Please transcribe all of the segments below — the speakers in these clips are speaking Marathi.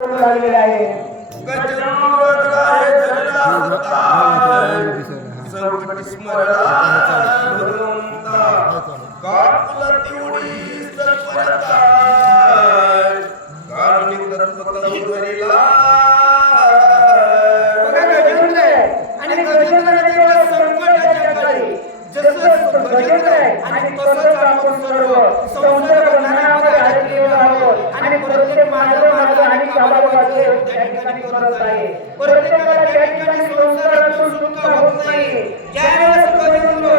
लागलेले आहे. गजमुरग्राहे धरला होता संकट स्मरला भगवंता काकुला तेवढी सत्वरता कारुणिक तत्वतंत्रीला बघा गजेंद्र आणि गजेंद्र देवा संकटाच्या काळी जसं गजेंद्र आणि तसंच आपण सर्व संसार बंधनामध्ये अडकलेलो आहोत आणि प्रत्येक माझं आणि कामाचे त्या ठिकाणी करत आहे. प्रत्येकाला त्या ठिकाणी संसारातून सुटका होत नाही. ज्यावेळेस गजेंद्र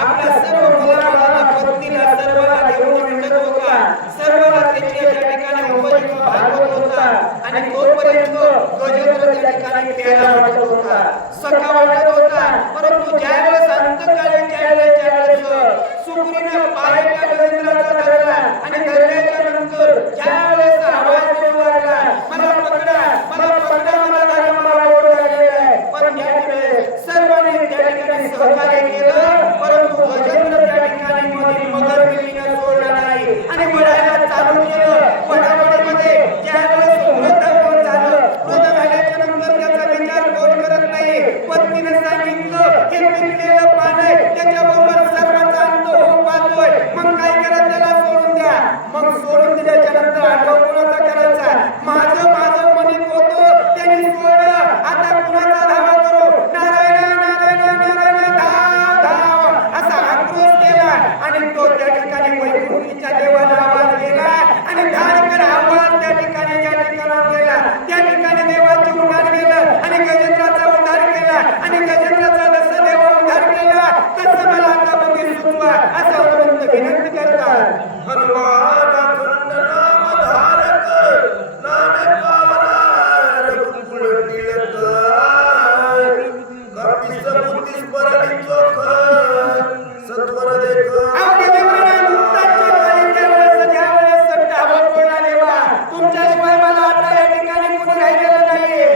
आपल्या सर्व मुलाला पत्नीला सर्वांना घेऊन मिळत होता, सर्वांना त्याची त्या ठिकाणी उपजीविका भागवत होता आणि तोपर्यंत गजेंद्र त्या ठिकाणी प्यायला वाटत होता, सखा वाटत होता. परंतु ज्यावेळेस अंतकाळी त्यावेळेस सुग्रीने पाय त्या गजेंद्राचा धरला आणि धरल्याच्या नंतर ज्यावेळेस आवाज येऊ लागला, मला पकडा, मला पकडा, मला धरा, मला ओढू लागलेला आहे. पण त्यावेळेस सर्वांनी त्या ठिकाणी सहकार्य केलं, परंतु गजेंद्र त्या ठिकाणी मगर मिलीने सोडला नाही आणि वडायला चालू केलं. वडावडीमध्ये ज्यावेळेस वृद्धापन झालं, वृद्ध झाल्याच्या नंतर त्याचा विचार कोण करत नाही. पत्नीने सांगितलं, हे पिकलेलं पान आहे, त्याच्याबरोबर सर्वांचा अंत होऊ पाहतोय, मग काय करा, त्याला सोडून द्या. मग सोडून दिल्याच्या नंतर आठव कुणाचा करायचा? माझं माझं म्हणत होतं त्यांनी सोडलं, आता कुणाचा धावा करू? नारायण नारायण नारायण धाव धाव असा आक्रोश केला आणि तो त्या ठिकाणी वैकुंठीच्या देवाला आवाज गेला आणि धाडकन आवाज त्या ठिकाणी ज्या ठिकाणी गेला त्या ठिकाणी देवाचे उद्धार केलं आणि गजेंद्राचा उद्धार केला आणि गजेंद्राचा जसं देव उद्धार केला तसं मला आता बघी सुचवा असं भगवंत विनंती करतात. हनुमान अखंड नाम धारक नामे पावना रघुकुल टिळक कपीस बुद्धीस परली चोख सत्वर देख तुमच्याशिवाय मला आता या ठिकाणी कुणी राहिलेलं नाहीये.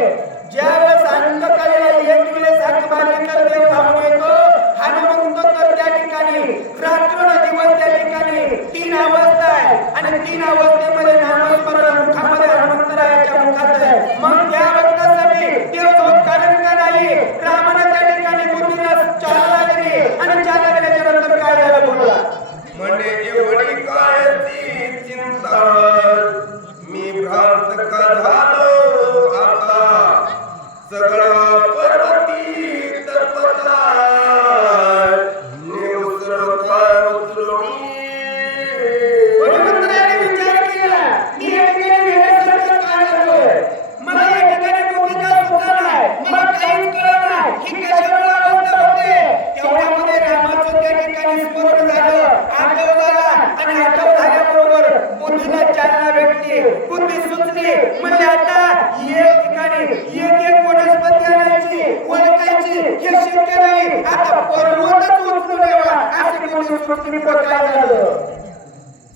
ज्यावेळेस अंतकाळीला एक वेळेस हातभारी कर देव धावून येतो, हनुमंत तर त्या ठिकाणी रात्र दिवस त्या ठिकाणी 3 अवस्था आहे आणि 3 अवस्थेमध्ये नामस्मरण मुखामध्ये हनुमंतरायाच्या मुखात आहे. मग त्या वक्तासाठी देव कारण का नाही? रामाने त्या ठिकाणी बुद्धीला चालना दिली आणि चालना केल्याच्या नंतर काय झालं बोला? म्हणे एवढी काय ती चिंता मी भ्रांत का झालो आता सगळा पर्वती तत्वता नेवसर काय उचलूनी हनुमंतरायाने विचार केला, मी या ठिकाणी वेड्यासारखं काय झालोय? मला या ठिकाणी बुद्धी का सुचणार? मला काहीच कळत नाही, ही कशामुळे अवस्था होते? तेवढ्यामध्ये रामाचं त्या ठिकाणी स्मरण झालं, आठव झाला आणि आठव झाल्याबरोबर बुद्धीला चालना भेटली, बुद्धी सुचली. म्हणजे आता एक ठिकाणी एक वनस्पती आणायची, ओळखायची हे शक्य नाही, आता पर्वतच उचलून यावा असे बुद्धी सुचली. पण काय झालं?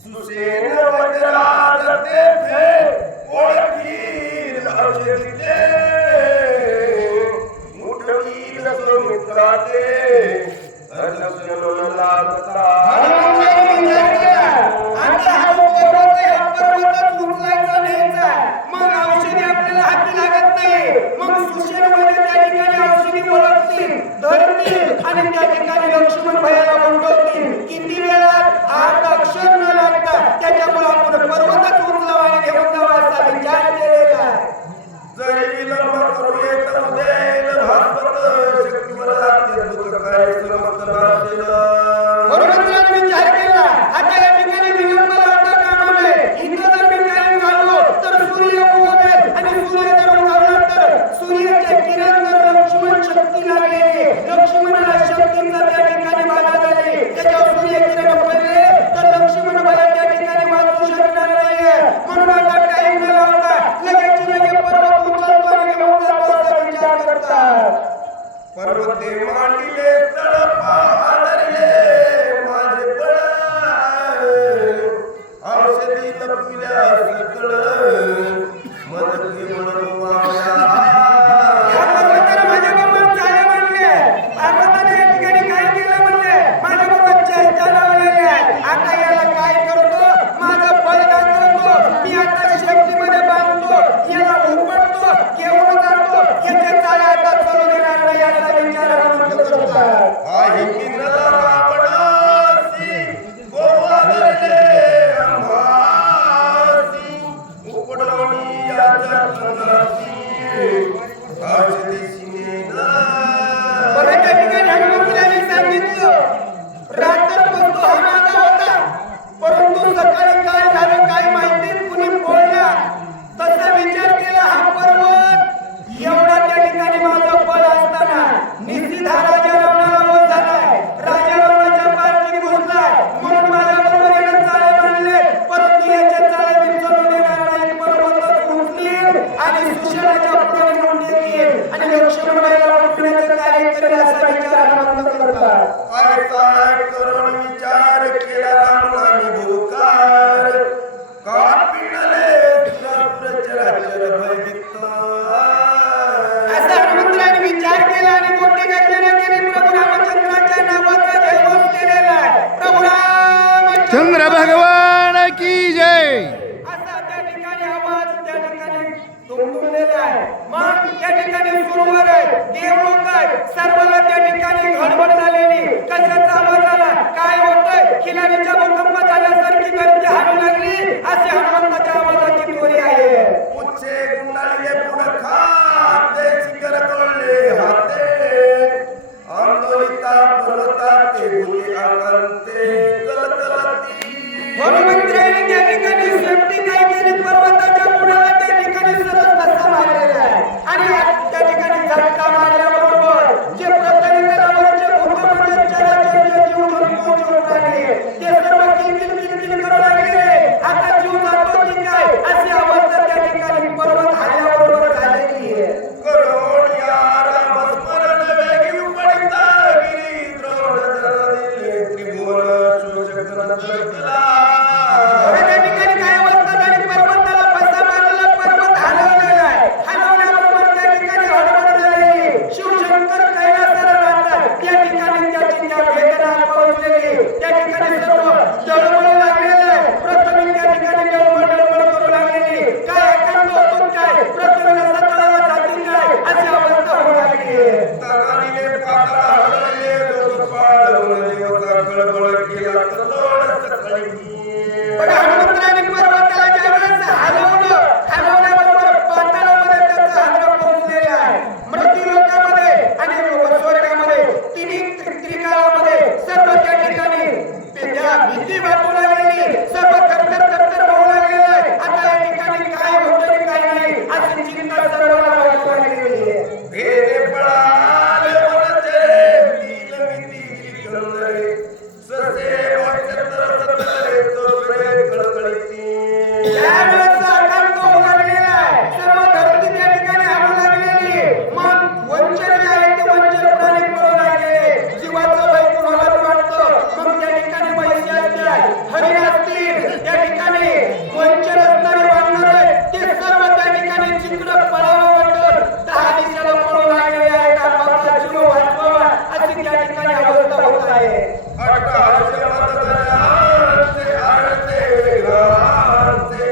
सुसेन वज्रात तेथे ओळखील औषधीचे मुठवील समुद्राते अर्धसुन लागता हनुमंताने विचार केला, आता हा पर्वत आहे, हा पर्वतच उचलायचा न्यायचा. मग औषधी आपल्याला हाती लागत नाही. मग सुसेनमध्ये त्या ठिकाणी औषधी ओळखतील, धरतील आणि त्या ठिकाणी लक्ष्मण भयाला म्हणतील. किती वेळात अर्धा क्षण न लागता त्याच्यामुळे आपण पर्वतच उचलावा आणि घेऊन जावा असा विचार केलेला आहे. जरी विलंब करू येत उदेल भास्वत शक्तीवर अत्यद्भुत काय समस्त नाशेल हनुमंताने विचार केला, आता या ठिकाणी विलंब लावता कामा नये. इथं जर मी टाइम घालवलो तर सूर्य उगवेल आणि सूर्य जर उगवला तर सूर्याचे किरण जर लक्ष्मण शक्ती लागली, लक्ष्मणाला शक्तीचा त्या ठिकाणी बाधा झाली, त्याच्यावर सूर्य किरण पडले तर लक्ष्मण मला त्या ठिकाणी वाचू शकणार नाहीये. म्हणून आता टाइम न लावता लगेच पर्वत उचलतो आणि घेऊन जातो असा विचार करतात. पर्वते मांडिले तळपा आदरले माझे बळ औषधी लपविल्या सकळ मदत म्हणून वावला या पर्वताने माझ्याबरोबर चाले म्हणले, पर्वताने या ठिकाणी काय केलं म्हणले, माझ्याबरोबर चेष्टा लावलेली आहे. आता याला काय करतो? माझं बलिदान करतो, मी आता शेपटीमध्ये बांधतो, याला विभीषणाच्या पुढे मुंडे घेईल आणि लक्ष्मणाला उठवण्याचं कार्य करेल असा विचार हनुमंत करतात. ऐसा करून विचार केला रामाने भूकार कापिणले प्रचराचर भयभीत. असा हनुमंतराने विचार केला आणि मोठी गर्जना केली. प्रभू रामचंद्राच्या नावाचा जयघोष केलेला आहे. प्रभू रामचंद्र चंद्र भगवान की जय. असा त्या ठिकाणी आवाज त्या ठिकाणी दुमदुमलेला आहे. मग त्या ठिकाणी सुरुवात आहे, देवलोक आहे, सर्वांना त्या ठिकाणी गडबड झालेली. कशाचा आवाज आला, काय होतंय, खिलाडीच्या भूकंप झाल्यासारखी गर्दी हाणू लागली. असे हनुमंताच्या आवाजाची त्वरी आहे. उच्चे गुंडाळले पुढं खाते शिखर तोडले हाते आंदोलिता पर्वता ते भूती आकांते कलकलती. हनुमंतरायाने त्या ठिकाणी शेपटी काय केली, पर्वताच्या बुडाला त्या ठिकाणी सरळ धक्का मारलेला आहे. आणि त्या ठिकाणी धक्का मारल्याबरोबर जे पृथ्वी तलावरचे भूतमंडळ चराचर जे जीवजंतू जीव प्राणी ते सर्व किलकिल किलकिल करू लागले. आता जीव जातो की काय अशी अवस्था त्या ठिकाणी पर्वत हल्ल्याबरोबर झालेली आहे. करोड यारा मस्मरण वेगी उपडिता गिरी द्रोण दिले त्रिभुवन शोषक नंदला. त्या ठिकाणी काय अवस्था झाली, पर्वताला फसा मारलेला, पर्वत हलवलेला आहे. हलवल्याबरोबर त्या ठिकाणी हडबड झालेली. शिवशंकर कैलासाला राहतात त्या ठिकाणी त्याची त्या वेदना पोहोचलेली. त्या ठिकाणी सर्व जळमळू लागलेलं आहे. पृथ्वी त्या ठिकाणी जळमळ करू लागलेली. काय एकांत होतो काय, पृथ्वीला सतळाला जाती काय अशी अवस्था होऊ लागली आहे. तानालीने पाताळ हलवले दोषपाळ देवता कळबळ केला कलोड सकळी. बघा, हनुमंतराने पर्वताला ज्यावेळेस हलवल्याबरोबर पाताळामध्ये त्याचा हात पोहोचलेला आहे. मृत्यूलोकामध्ये आणि स्वर्गामध्ये तिन्ही त्रिकाळामध्ये सर्व त्या ठिकाणी त्या भीती वाटू लागलेली. सर्व थरथर होऊ लागलेलं आहे. आता या ठिकाणी काय होतं आणि काय नाही अशी चिंता सर्वांना वाटू लागलेली आहे. भेदे पळाले वनचे नीलमिती गंधरे ससे वचतर सतरे तोरे कळकळीती. त्यावेळेस आकांत होऊ लागलेला आहे. सर्व धरती त्या ठिकाणी हलू लागलेली. मग वंचर जे आहे ते वंचर प्राणी पळू लागलेले. जीवाचं भय कुणालाच वाटतं. मग त्या ठिकाणी म्हशी असतील, हरिण असतील, त्या ठिकाणी वंचर असणारे वानरे ते सर्व त्या ठिकाणी चित्र पळावं वाटत 10 दिशेला पळू लागलेले आहेत. आपला जीव वाचवावा अशी त्या ठिकाणी अवस्था होत आहे. अट्टहास्य मतदयाचे आरते घाते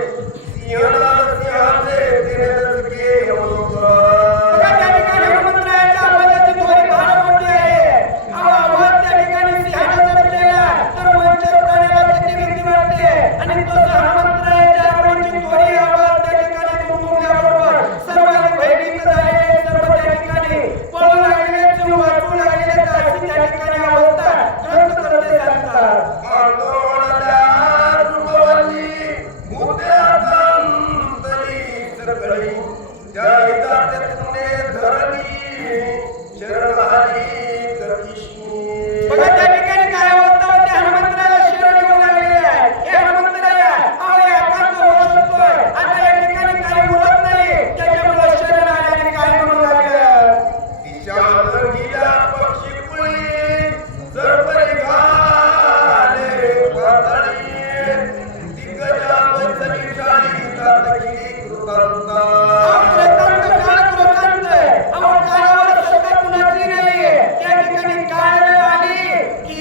सिंहाचे तिरके होगा. बघा, त्या ठिकाणी हनुमंतरायाच्या आवाजाची थोडी फार मोठी आहे. हा आवाज त्या ठिकाणी सिंहाने जर केला तर वंचर प्राण्याला किती भीती वाटते. आणि तसं हनुमंतरायाच्या आवाजाची थोडी आवाज त्या ठिकाणी दुमदुमल्याबरोबर सर्वांनी भयभीत झालेले, सर्व त्या ठिकाणी पळू लागलेले, जीव वाचू लागलेले. अशी त्या ठिकाणी अवस्था ग्रंथकर्ते सांगतात. आंदोलना रुपवली मुद्या तंतरी सकळी जयता तुने धरणी शरणारी कटिशी. बघा, त्या ठिकाणी काय अवस्था होते, हनुमंतरायाला शरण येऊ लागलेले आहे. हे हनुमंतराया, अहो हे एकांत होऊ शकतोय. आता या ठिकाणी काही उरत नाही. त्याच्यामुळे शरण आल्याने काय म्हणू लागलं. दिशान गेला पक्षी कुळी सरपरी घाले पातळी दिग्गजा बसली शाळी तातकी कृतांता. अहो कृतांत काळ कृतांत. अहो काळावर सत्ता कुणाची नाही. त्या ठिकाणी काळ वेळ आली की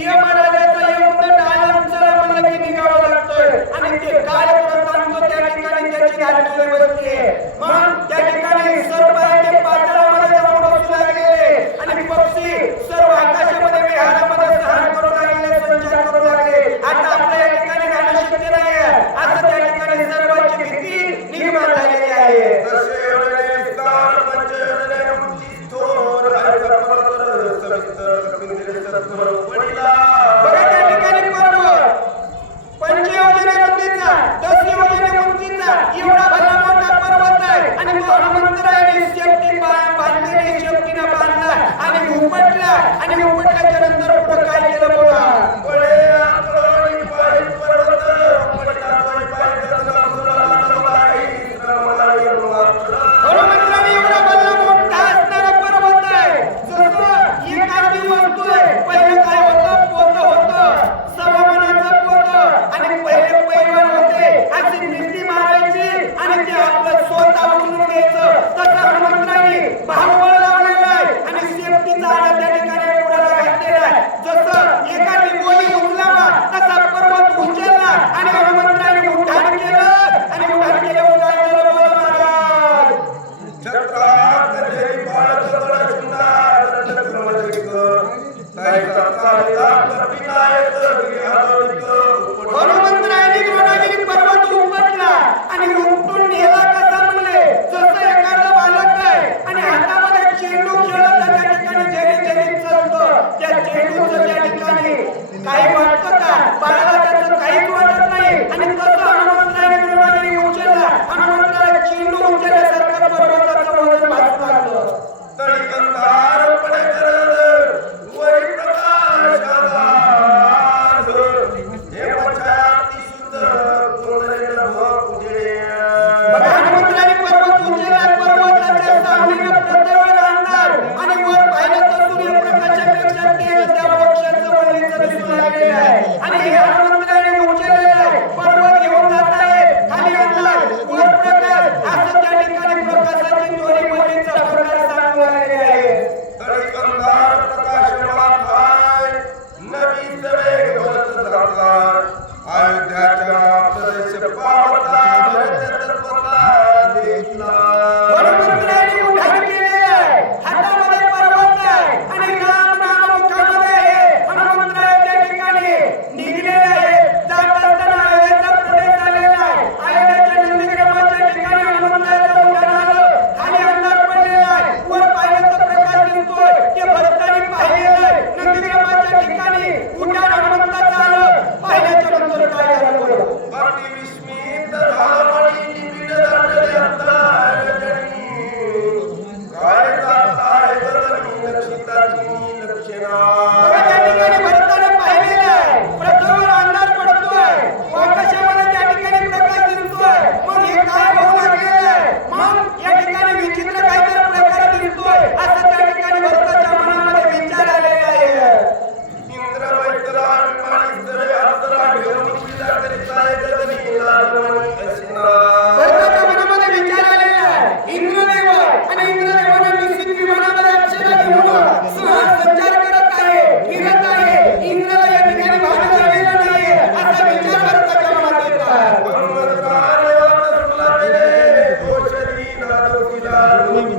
दिला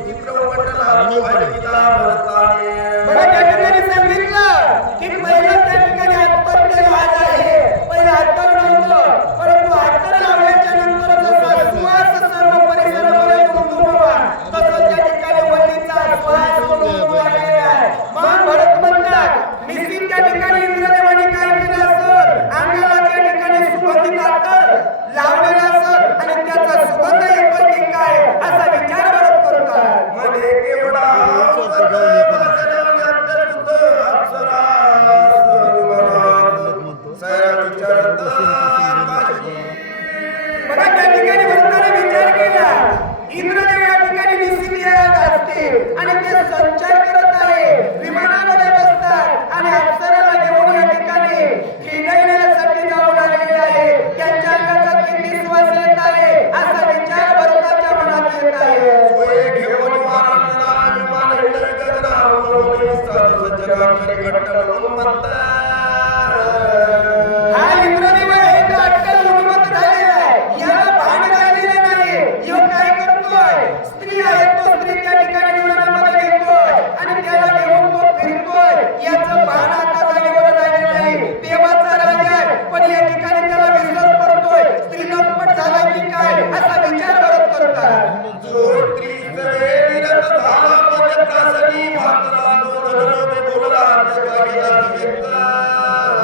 चित्रपटला पाहिला भरताने बघा त्या ठिकाणी सांगितलं की पहिलं त्या ठिकाणी आत्महत्या लाज आहे. पहिलं अत्तर नव्हतं, परंतु अत्तर लावल्याच्या नंतर जसा सुवास सर्व परिसरामध्ये उमटवा तसं त्या ठिकाणी वल्लीचा सुवास उमटू लागलेला आहे. मग भरत म्हणतात निश्चित त्या ठिकाणी इंद्रदेवाने काय केलं असं अंगाला त्या ठिकाणी सुगंधित अत्तर लावलेलं असं आणि त्याचा सुगंध येतो की काय असा विचार भरत करतात. म्हणे केवढा बघा त्या ठिकाणी भरताना विचार केला इंद्रदेव या ठिकाणी निश्चित येत असतील आणि ते संचार करत आहे. विमानामध्ये बसतात आणि अप्सराला घेऊन या ठिकाणी खेळण्यासाठी जाऊ लागलेले आहे. त्यांच्या अंगाचा किती श्वास येत आहे असा विचार भरताच्या मनात येत आहे. हा इंद्रदेव आहे तो अट्टल उन्मत्त झालेला आहे. याला भान राहिलेलं नाही. ह्यो काय करतोय? स्त्री आहे तो स्त्री त्या ठिकाणी विमानामध्ये घेतोय आणि त्याला घेऊन तो फिरतोय. याचं भान आता जागेवर राहिलेलं नाही. देवाचा राजा आहे पण या ठिकाणी त्याला विसर पडतोय. स्त्री लंपट झाला की काय असा विचार भरत करतात.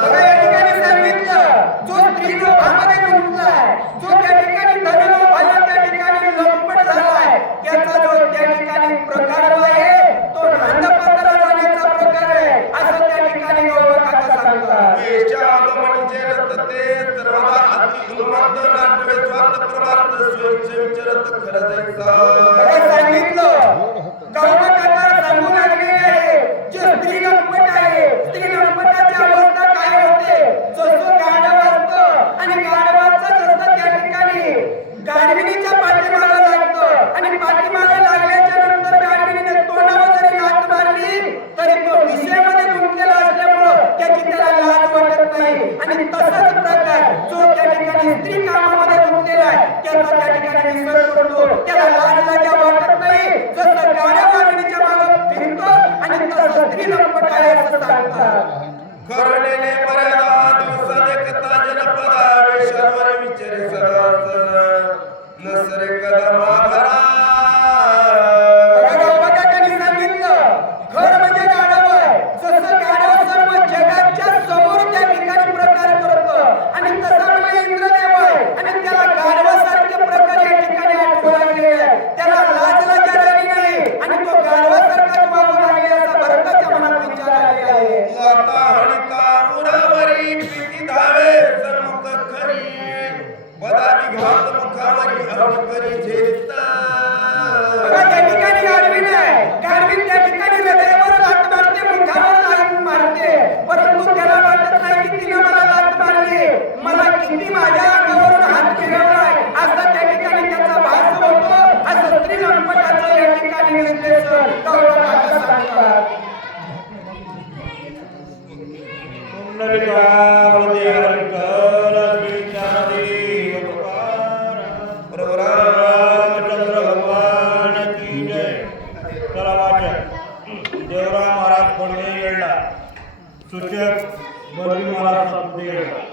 बघा या ठिकाणी सांगितलं जो स्त्रीनो भामध्ये गुंतलाय, जो त्या ठिकाणी धननो भाला त्या ठिकाणी लंपट झालाय, त्याचा जो त्या ठिकाणी प्रकार आहे तो नांदपात्रा जाण्याचा प्रकार आहे असं त्या ठिकाणी गौरव काका सांगतात. बघा सांगितलं गौरव काका सांगू लागलेले आहे जो स्त्री लंपट आहे स्त्री लंपटाची अवस्था काय होते. जसं गाढव असतं आणि गाढवाचं जसं त्या ठिकाणी गाढविणीच्या पाठीमागे लागतं आणि पाठीमागे लागल्याच्या नंतर गाढविणीने तोंडावर जरी लाथ मारली तरी तो विषयामध्ये गुंतलेला असल्यामुळं त्याची त्याला लाज वाटत नाही. आणि तसाच प्रकार जो त्या ठिकाणी स्त्री कामामध्ये गुंतलेला आहे त्याचा त्या ठिकाणी विसर पडतो. त्याला लाज लाजा वाटत नाही. जसं गाढव गाढविणीच्या मागे फिरतो आणि तसं स्त्री लंपट आहे असं सांगतात. करणे मर्यादा दिवस देखता जनपदा वेशावर विचारे सदास नसरे कदमा भरा. बघा गौबा काकांनी सांगितलं घर म्हणजे गाढव आहे. जसं गाढव सर्व जगाच्या समोर त्या ठिकाणी प्रकार करतं आणि तसा म्हणजे इंद्रदेव आहे आणि त्याला गाढवासारखे प्रकार या ठिकाणी आठवू लागलेले आहे. त्याला लाज लाजा राहिली नाही आणि तो गाढवासारखाच वागू लागले असा भरताच्या मनात विचार आलेला आहे. आता हणका उरावरी प्रीती धावे सन्मुख खरी बदामी घात मुखावरी हरकरी झेलता. बघा त्या ठिकाणी गाढवीन आहे. गाढवीन त्या ठिकाणी हृदयावर लाथ मारते, मुखावर लाथ मारते, परंतु त्याला वाटत नाही की तिने मला लाथ मारली, मला किती माझ्या अंगावरून हात फिरवलाय असा त्या ठिकाणी त्याचा भास होतो. असं स्त्री लंपटाचं या ठिकाणी विश्लेषण गौरव काका सांगतात. देवराव महाराज पडवे येडला सूचक बर्वी महाराज सापडे येडला